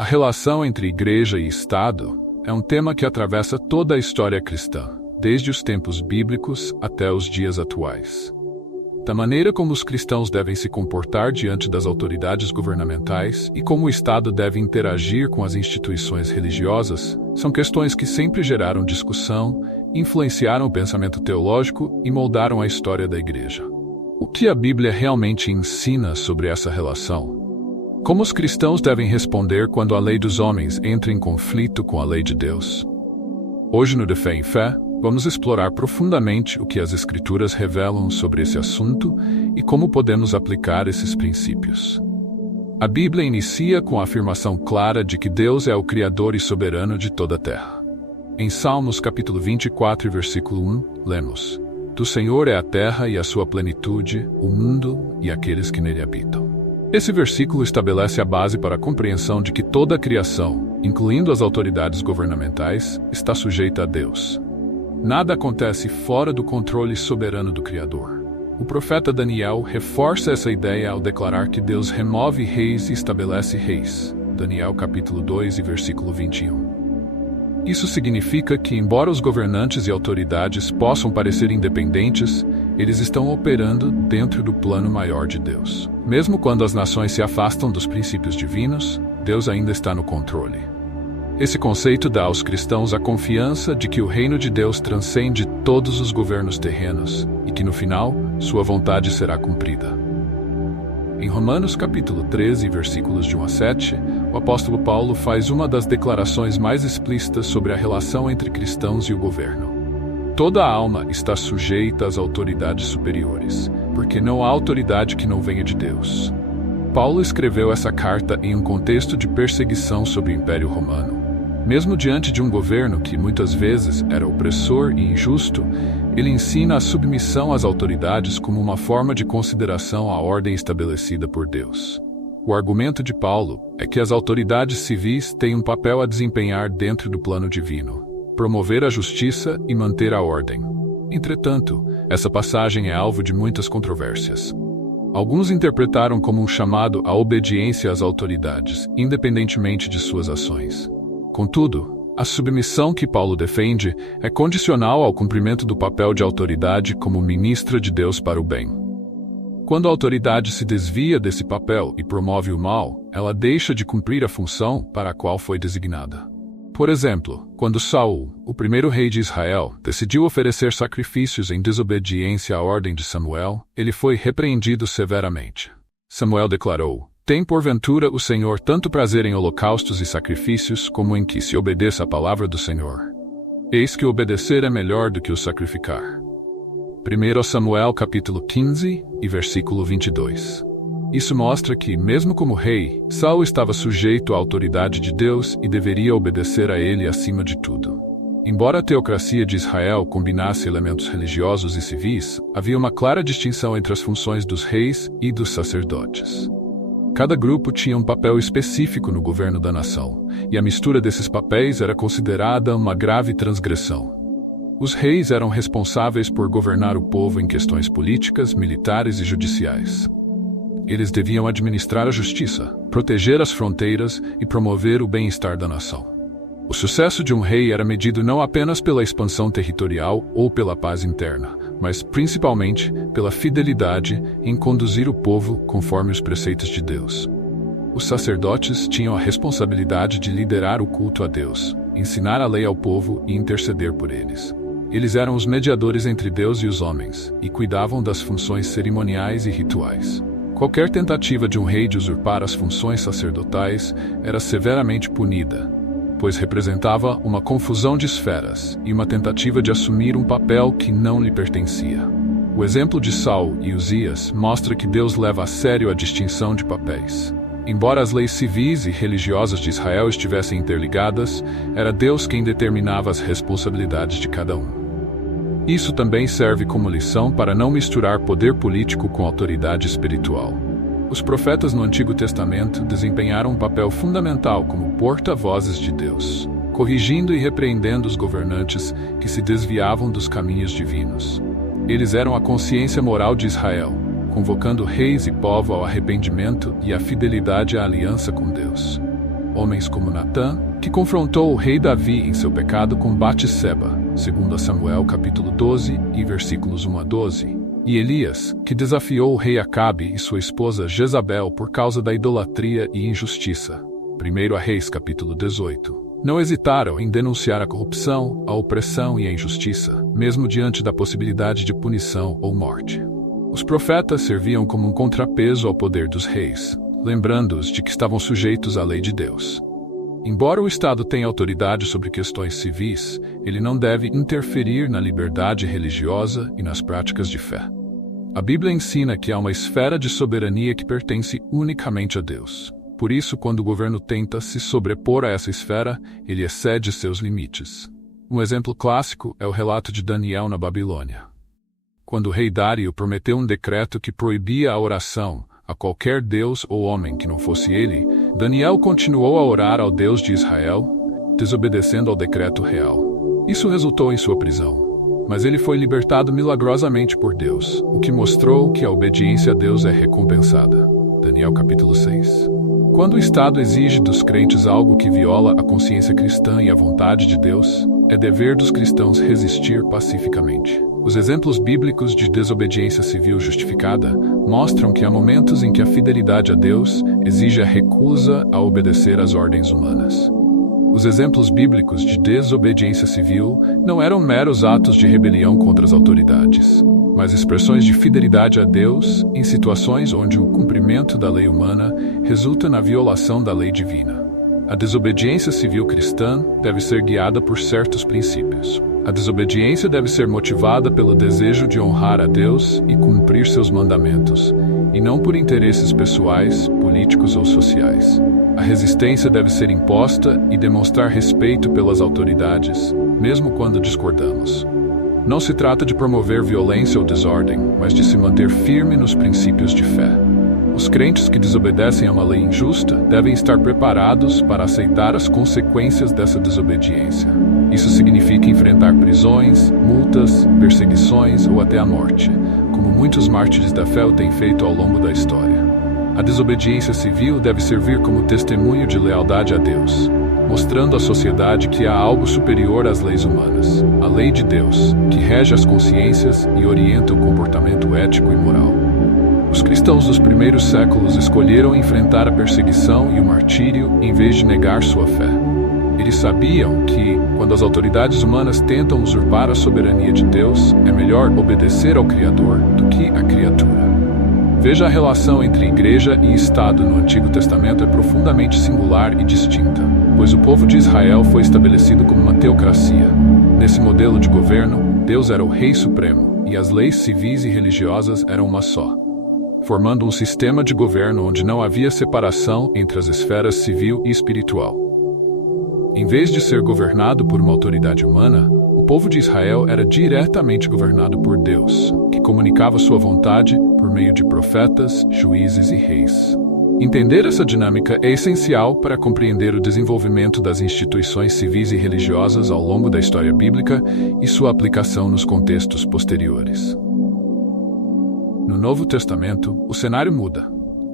A relação entre igreja e Estado é um tema que atravessa toda a história cristã, desde os tempos bíblicos até os dias atuais. Da maneira como os cristãos devem se comportar diante das autoridades governamentais e como o Estado deve interagir com as instituições religiosas, são questões que sempre geraram discussão, influenciaram o pensamento teológico e moldaram a história da igreja. O que a Bíblia realmente ensina sobre essa relação? Como os cristãos devem responder quando a lei dos homens entra em conflito com a lei de Deus? Hoje no De Fé em Fé, vamos explorar profundamente o que as Escrituras revelam sobre esse assunto e como podemos aplicar esses princípios. A Bíblia inicia com a afirmação clara de que Deus é o Criador e soberano de toda a terra. Em Salmos capítulo 24 e versículo 1, lemos: Do Senhor é a terra e a sua plenitude, o mundo e aqueles que nele habitam. Esse versículo estabelece a base para a compreensão de que toda a criação, incluindo as autoridades governamentais, está sujeita a Deus. Nada acontece fora do controle soberano do Criador. O profeta Daniel reforça essa ideia ao declarar que Deus remove reis e estabelece reis. Daniel capítulo 2 e versículo 21. Isso significa que, embora os governantes e autoridades possam parecer independentes, eles estão operando dentro do plano maior de Deus. Mesmo quando as nações se afastam dos princípios divinos, Deus ainda está no controle. Esse conceito dá aos cristãos a confiança de que o reino de Deus transcende todos os governos terrenos e que, no final, sua vontade será cumprida. Em Romanos capítulo 13, versículos de 1 a 7, o apóstolo Paulo faz uma das declarações mais explícitas sobre a relação entre cristãos e o governo. Toda a alma está sujeita às autoridades superiores, porque não há autoridade que não venha de Deus. Paulo escreveu essa carta em um contexto de perseguição sobre o Império Romano. Mesmo diante de um governo que muitas vezes era opressor e injusto, ele ensina a submissão às autoridades como uma forma de consideração à ordem estabelecida por Deus. O argumento de Paulo é que as autoridades civis têm um papel a desempenhar dentro do plano divino: promover a justiça e manter a ordem. Entretanto, essa passagem é alvo de muitas controvérsias. Alguns interpretaram como um chamado à obediência às autoridades, independentemente de suas ações. Contudo, a submissão que Paulo defende é condicional ao cumprimento do papel de autoridade como ministra de Deus para o bem. Quando a autoridade se desvia desse papel e promove o mal, ela deixa de cumprir a função para a qual foi designada. Por exemplo, quando Saul, o primeiro rei de Israel, decidiu oferecer sacrifícios em desobediência à ordem de Samuel, ele foi repreendido severamente. Samuel declarou: Tem porventura o Senhor tanto prazer em holocaustos e sacrifícios como em que se obedeça a palavra do Senhor? Eis que obedecer é melhor do que o sacrificar. 1 Samuel capítulo 15 e versículo 22. Isso mostra que, mesmo como rei, Saul estava sujeito à autoridade de Deus e deveria obedecer a ele acima de tudo. Embora a teocracia de Israel combinasse elementos religiosos e civis, havia uma clara distinção entre as funções dos reis e dos sacerdotes. Cada grupo tinha um papel específico no governo da nação, e a mistura desses papéis era considerada uma grave transgressão. Os reis eram responsáveis por governar o povo em questões políticas, militares e judiciais. Eles deviam administrar a justiça, proteger as fronteiras e promover o bem-estar da nação. O sucesso de um rei era medido não apenas pela expansão territorial ou pela paz interna, mas principalmente pela fidelidade em conduzir o povo conforme os preceitos de Deus. Os sacerdotes tinham a responsabilidade de liderar o culto a Deus, ensinar a lei ao povo e interceder por eles. Eles eram os mediadores entre Deus e os homens, e cuidavam das funções cerimoniais e rituais. Qualquer tentativa de um rei de usurpar as funções sacerdotais era severamente punida, pois representava uma confusão de esferas e uma tentativa de assumir um papel que não lhe pertencia. O exemplo de Saul e Uzias mostra que Deus leva a sério a distinção de papéis. Embora as leis civis e religiosas de Israel estivessem interligadas, era Deus quem determinava as responsabilidades de cada um. Isso também serve como lição para não misturar poder político com autoridade espiritual. Os profetas no Antigo Testamento desempenharam um papel fundamental como porta-vozes de Deus, corrigindo e repreendendo os governantes que se desviavam dos caminhos divinos. Eles eram a consciência moral de Israel, convocando reis e povo ao arrependimento e à fidelidade à aliança com Deus. Homens como Natã, que confrontou o rei Davi em seu pecado com Batseba, segundo Samuel capítulo 12 e versículos 1 a 12, e Elias, que desafiou o rei Acabe e sua esposa Jezabel por causa da idolatria e injustiça, 1 Reis capítulo 18. Não hesitaram em denunciar a corrupção, a opressão e a injustiça, mesmo diante da possibilidade de punição ou morte. Os profetas serviam como um contrapeso ao poder dos reis, lembrando-os de que estavam sujeitos à lei de Deus. Embora o Estado tenha autoridade sobre questões civis, ele não deve interferir na liberdade religiosa e nas práticas de fé. A Bíblia ensina que há uma esfera de soberania que pertence unicamente a Deus. Por isso, quando o governo tenta se sobrepor a essa esfera, ele excede seus limites. Um exemplo clássico é o relato de Daniel na Babilônia. Quando o rei Dário prometeu um decreto que proibia a oração a qualquer deus ou homem que não fosse ele, Daniel continuou a orar ao Deus de Israel, desobedecendo ao decreto real. Isso resultou em sua prisão. Mas ele foi libertado milagrosamente por Deus, o que mostrou que a obediência a Deus é recompensada. Daniel capítulo 6. Quando o Estado exige dos crentes algo que viola a consciência cristã e a vontade de Deus, é dever dos cristãos resistir pacificamente. Os exemplos bíblicos de desobediência civil justificada mostram que há momentos em que a fidelidade a Deus exige a recusa a obedecer às ordens humanas. Os exemplos bíblicos de desobediência civil não eram meros atos de rebelião contra as autoridades, mas expressões de fidelidade a Deus em situações onde o cumprimento da lei humana resulta na violação da lei divina. A desobediência civil cristã deve ser guiada por certos princípios. A desobediência deve ser motivada pelo desejo de honrar a Deus e cumprir seus mandamentos, e não por interesses pessoais, políticos ou sociais. A resistência deve ser imposta e demonstrar respeito pelas autoridades, mesmo quando discordamos. Não se trata de promover violência ou desordem, mas de se manter firme nos princípios de fé. Os crentes que desobedecem a uma lei injusta devem estar preparados para aceitar as consequências dessa desobediência. Isso significa enfrentar prisões, multas, perseguições ou até a morte, como muitos mártires da fé o têm feito ao longo da história. A desobediência civil deve servir como testemunho de lealdade a Deus, mostrando à sociedade que há algo superior às leis humanas, a lei de Deus, que rege as consciências e orienta o comportamento ético e moral. Os cristãos dos primeiros séculos escolheram enfrentar a perseguição e o martírio em vez de negar sua fé. Eles sabiam que, quando as autoridades humanas tentam usurpar a soberania de Deus, é melhor obedecer ao Criador do que à criatura. Veja a relação entre igreja e Estado no Antigo Testamento é profundamente singular e distinta, pois o povo de Israel foi estabelecido como uma teocracia. Nesse modelo de governo, Deus era o Rei Supremo e as leis civis e religiosas eram uma só, formando um sistema de governo onde não havia separação entre as esferas civil e espiritual. Em vez de ser governado por uma autoridade humana, o povo de Israel era diretamente governado por Deus, que comunicava sua vontade por meio de profetas, juízes e reis. Entender essa dinâmica é essencial para compreender o desenvolvimento das instituições civis e religiosas ao longo da história bíblica e sua aplicação nos contextos posteriores. No Novo Testamento, o cenário muda.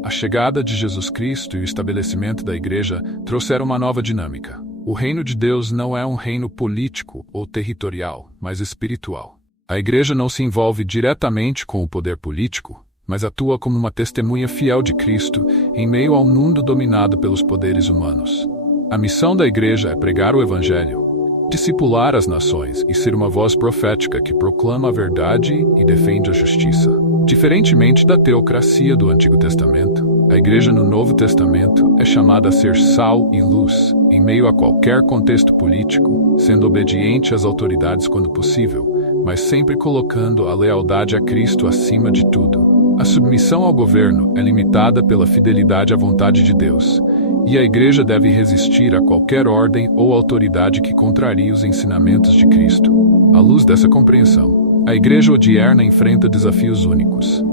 A chegada de Jesus Cristo e o estabelecimento da Igreja trouxeram uma nova dinâmica. O reino de Deus não é um reino político ou territorial, mas espiritual. A Igreja não se envolve diretamente com o poder político, mas atua como uma testemunha fiel de Cristo em meio a um mundo dominado pelos poderes humanos. A missão da Igreja é pregar o Evangelho, discipular as nações e ser uma voz profética que proclama a verdade e defende a justiça. Diferentemente da teocracia do Antigo Testamento, a Igreja no Novo Testamento é chamada a ser sal e luz em meio a qualquer contexto político, sendo obediente às autoridades quando possível, mas sempre colocando a lealdade a Cristo acima de tudo. A submissão ao governo é limitada pela fidelidade à vontade de Deus, e a Igreja deve resistir a qualquer ordem ou autoridade que contrarie os ensinamentos de Cristo. À luz dessa compreensão, a Igreja odierna enfrenta desafios únicos.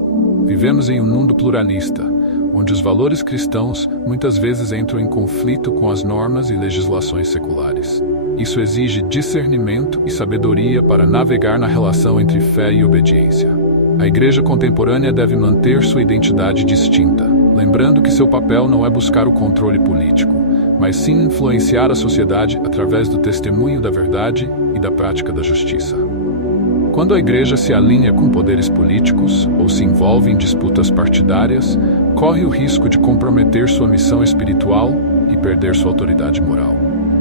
Vivemos em um mundo pluralista, onde os valores cristãos muitas vezes entram em conflito com as normas e legislações seculares. Isso exige discernimento e sabedoria para navegar na relação entre fé e obediência. A Igreja contemporânea deve manter sua identidade distinta, lembrando que seu papel não é buscar o controle político, mas sim influenciar a sociedade através do testemunho da verdade e da prática da justiça. Quando a igreja se alinha com poderes políticos ou se envolve em disputas partidárias, corre o risco de comprometer sua missão espiritual e perder sua autoridade moral.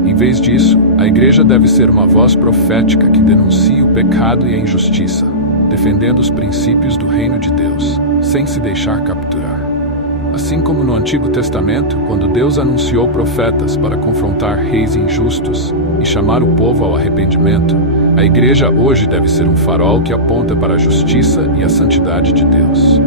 Em vez disso, a igreja deve ser uma voz profética que denuncie o pecado e a injustiça, defendendo os princípios do reino de Deus, sem se deixar capturar. Assim como no Antigo Testamento, quando Deus anunciou profetas para confrontar reis injustos e chamar o povo ao arrependimento, a igreja hoje deve ser um farol que aponta para a justiça e a santidade de Deus.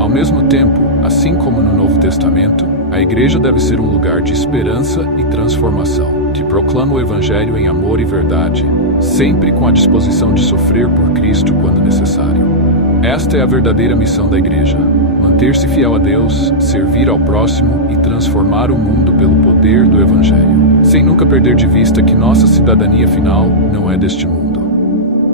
Ao mesmo tempo, assim como no Novo Testamento, a igreja deve ser um lugar de esperança e transformação, que proclama o Evangelho em amor e verdade, sempre com a disposição de sofrer por Cristo quando necessário. Esta é a verdadeira missão da igreja: manter-se fiel a Deus, servir ao próximo e transformar o mundo pelo poder do Evangelho, sem nunca perder de vista que nossa cidadania final não é deste mundo.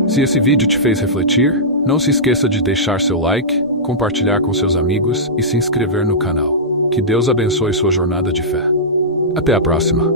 Se esse vídeo te fez refletir, não se esqueça de deixar seu like, compartilhar com seus amigos e se inscrever no canal. Que Deus abençoe sua jornada de fé. Até a próxima!